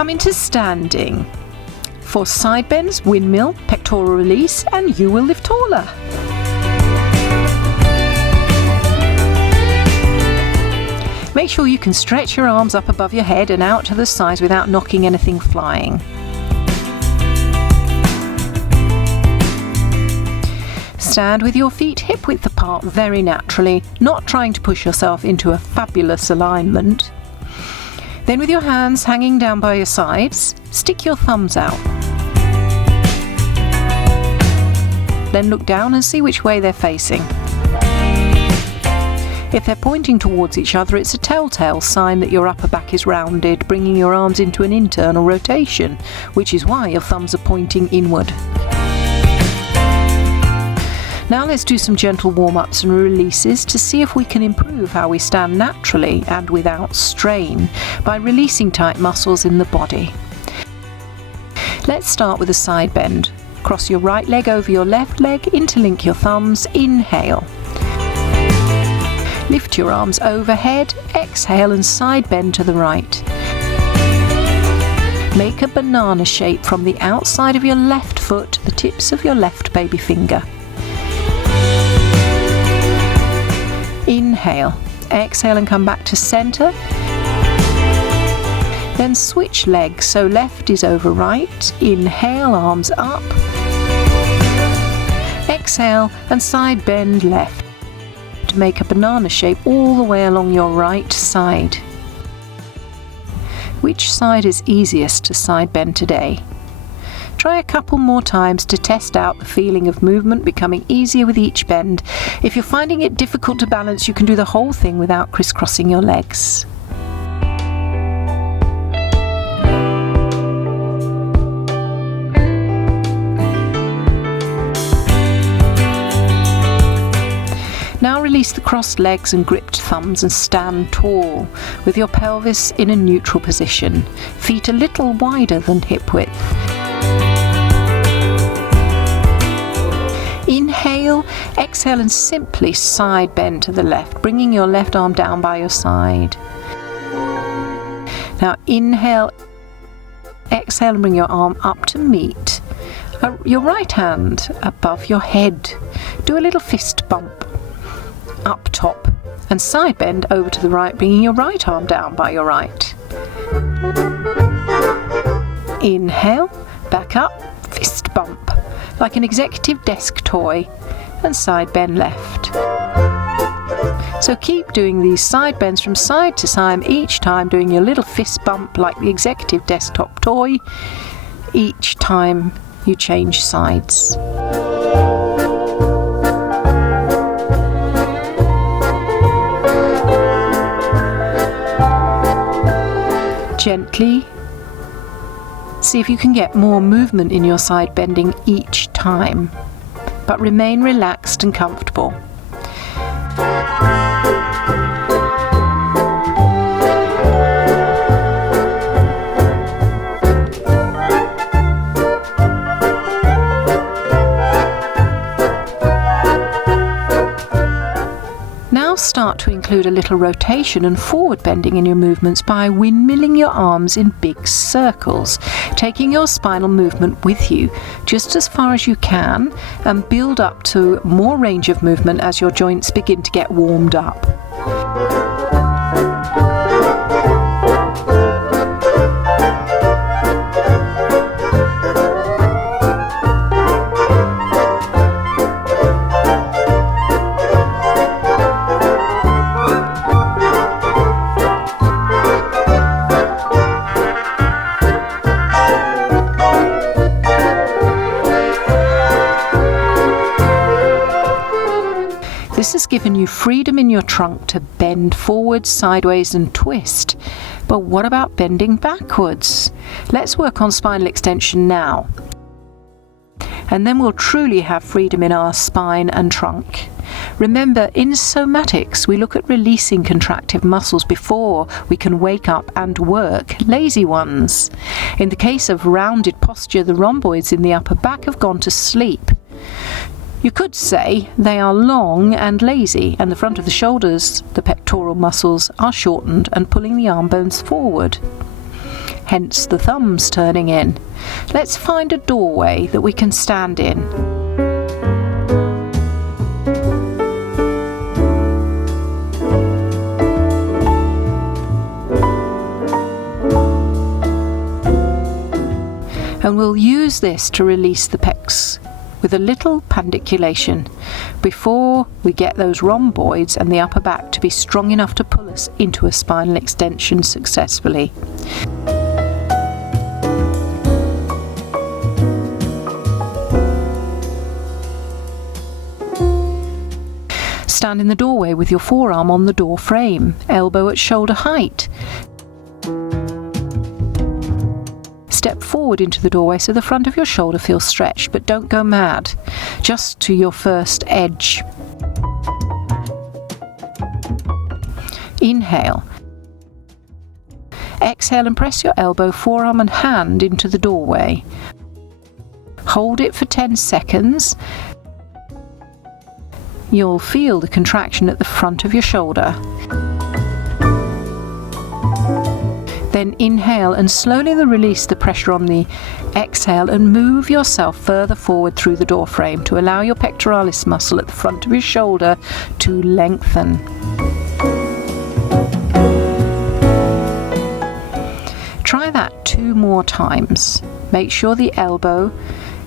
Come into standing. For side bends, windmill, pectoral release, and you will live taller. Make sure you can stretch your arms up above your head and out to the sides without knocking anything flying. Stand with your feet hip width apart very naturally, not trying to push yourself into a fabulous alignment. Then with your hands hanging down by your sides, stick your thumbs out. Then look down and see which way they're facing. If they're pointing towards each other, it's a telltale sign that your upper back is rounded, bringing your arms into an internal rotation, which is why your thumbs are pointing inward. Now let's do some gentle warm-ups and releases to see if we can improve how we stand naturally and without strain by releasing tight muscles in the body. Let's start with a side bend. Cross your right leg over your left leg, interlink your thumbs, inhale. Lift your arms overhead, exhale and side bend to the right. Make a banana shape from the outside of your left foot to the tips of your left baby finger. Inhale, exhale and come back to center. Then switch legs, so left is over right. Inhale, arms up. Exhale and side bend left. Make a banana shape all the way along your right side. Which side is easiest to side bend today? Try a couple more times to test out the feeling of movement becoming easier with each bend. If you're finding it difficult to balance, you can do the whole thing without crisscrossing your legs. Now release the crossed legs and gripped thumbs and stand tall with your pelvis in a neutral position, feet a little wider than hip width. Inhale, exhale and simply side bend to the left, bringing your left arm down by your side. Now inhale, exhale and bring your arm up to meet your right hand above your head. Do a little fist bump up top and side bend over to the right, bringing your right arm down by your right. Inhale, back up, fist bump like an executive desk toy and side bend left. So keep doing these side bends from side to side, each time doing your little fist bump like the executive desktop toy each time you change sides. Gently see if you can get more movement in your side bending each time, but remain relaxed and comfortable. Now start to include a little rotation and forward bending in your movements by windmilling your arms in big circles, taking your spinal movement with you just as far as you can and build up to more range of movement as your joints begin to get warmed up. This has given you freedom in your trunk to bend forward, sideways and twist. But what about bending backwards? Let's work on spinal extension now. And then we'll truly have freedom in our spine and trunk. Remember, in somatics, we look at releasing contractive muscles before we can wake up and work lazy ones. In the case of rounded posture, the rhomboids in the upper back have gone to sleep. You could say they are long and lazy, and the front of the shoulders, the pectoral muscles, are shortened and pulling the arm bones forward. hence the thumbs turning in. Let's find a doorway that we can stand in. And we'll use this to release the pecs with a little pandiculation before we get those rhomboids and the upper back to be strong enough to pull us into a spinal extension successfully. Stand in the doorway with your forearm on the door frame, elbow at shoulder height. Step forward into the doorway so the front of your shoulder feels stretched, but don't go mad, just to your first edge. Inhale. Exhale and press your elbow, forearm and hand into the doorway. Hold it for 10 seconds. You'll feel the contraction at the front of your shoulder. Then inhale and slowly release the pressure on the exhale and move yourself further forward through the door frame to allow your pectoralis muscle at the front of your shoulder to lengthen. Try that 2 more times. Make sure the elbow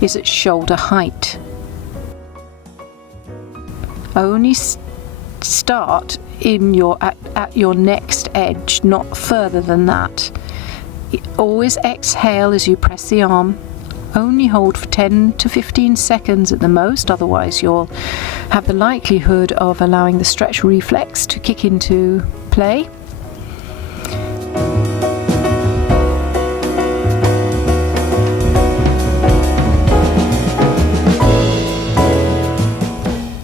is at shoulder height. Only start in at your next edge, not further than that. Always exhale as you press the arm. Only hold for 10 to 15 seconds at the most, otherwise you'll have the likelihood of allowing the stretch reflex to kick into play.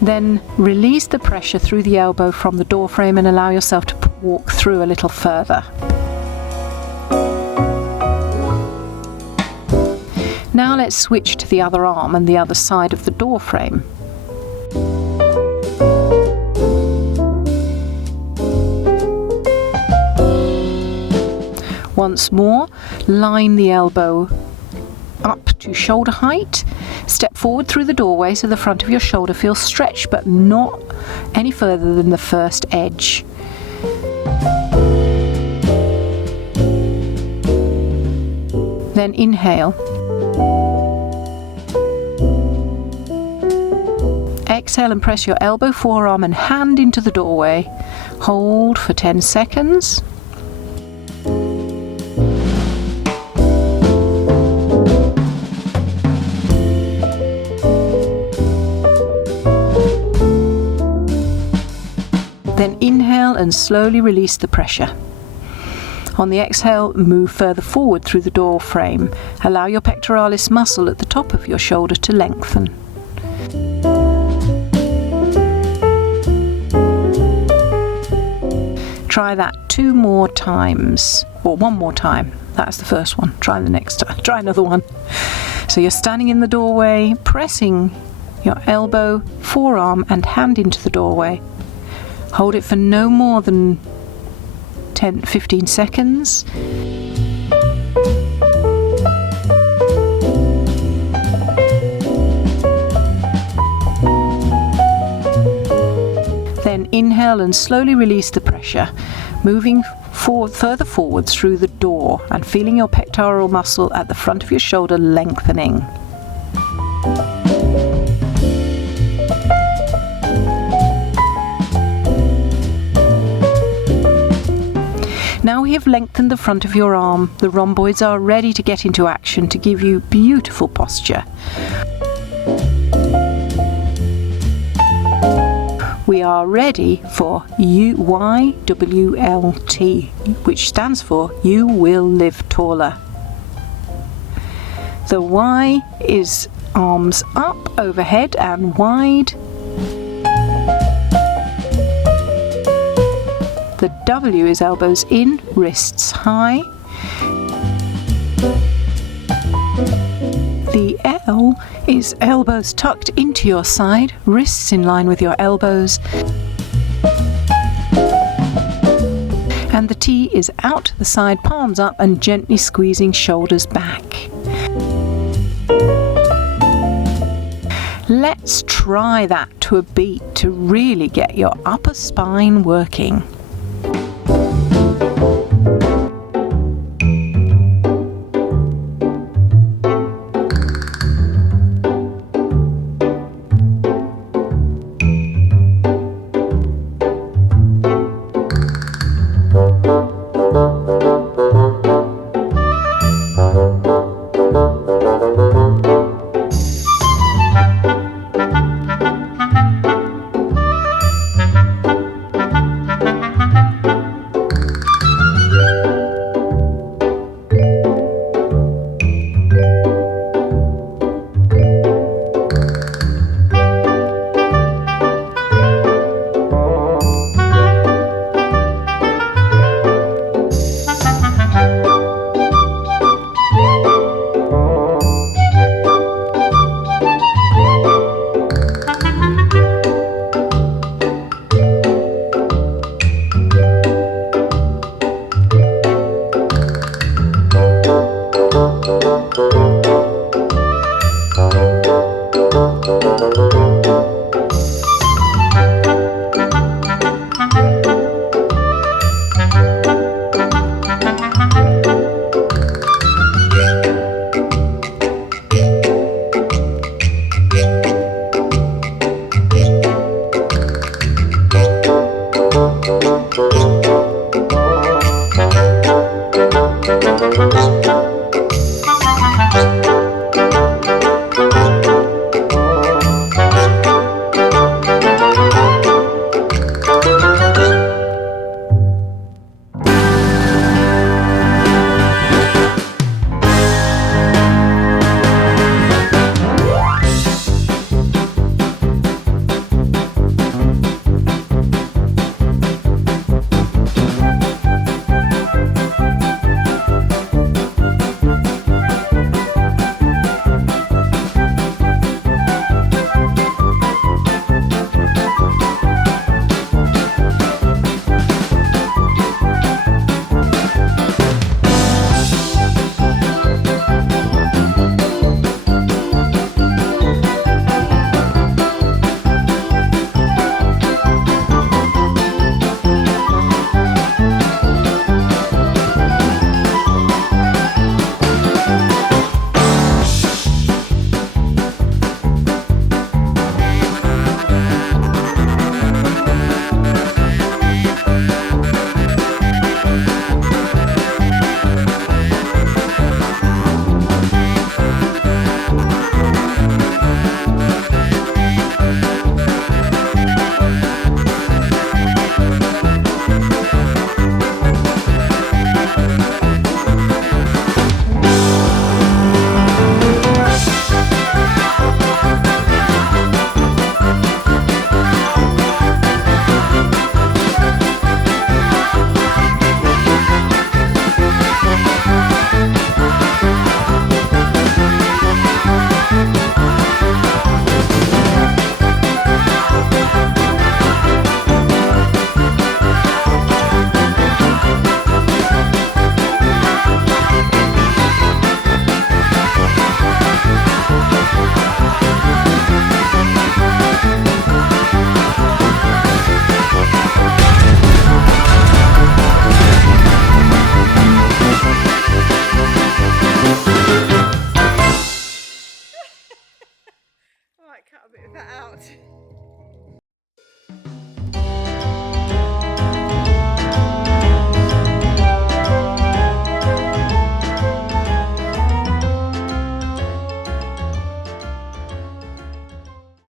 Then release the pressure through the elbow from the door frame and allow yourself to walk through a little further. Now let's switch to the other arm and the other side of the door frame. Once more, line the elbow up to shoulder height. Step forward through the doorway so the front of your shoulder feels stretched but not any further than the first edge. Then inhale. Exhale and press your elbow, forearm and hand into the doorway. Hold for 10 seconds. Then inhale and slowly release the pressure. On the exhale, move further forward through the door frame. Allow your pectoralis muscle at the top of your shoulder to lengthen. Try that 2 more times, or 1 more time. That's the first one. Try the next time. Try another one. So you're standing in the doorway, pressing your elbow, forearm and hand into the doorway. Hold it for no more than 10-15 seconds. Then inhale and slowly release the pressure, moving further forward through the door and feeling your pectoral muscle at the front of your shoulder lengthening. Now we have lengthened the front of your arm, the rhomboids are ready to get into action to give you beautiful posture. We are ready for YWLT, which stands for You Will Live Taller. The Y is arms up, overhead and wide. The W is elbows in, wrists high. The L is elbows tucked into your side, wrists in line with your elbows. And And the T is out the side, palms up, and gently squeezing shoulders back. Let's try that to a beat to really get your upper spine working.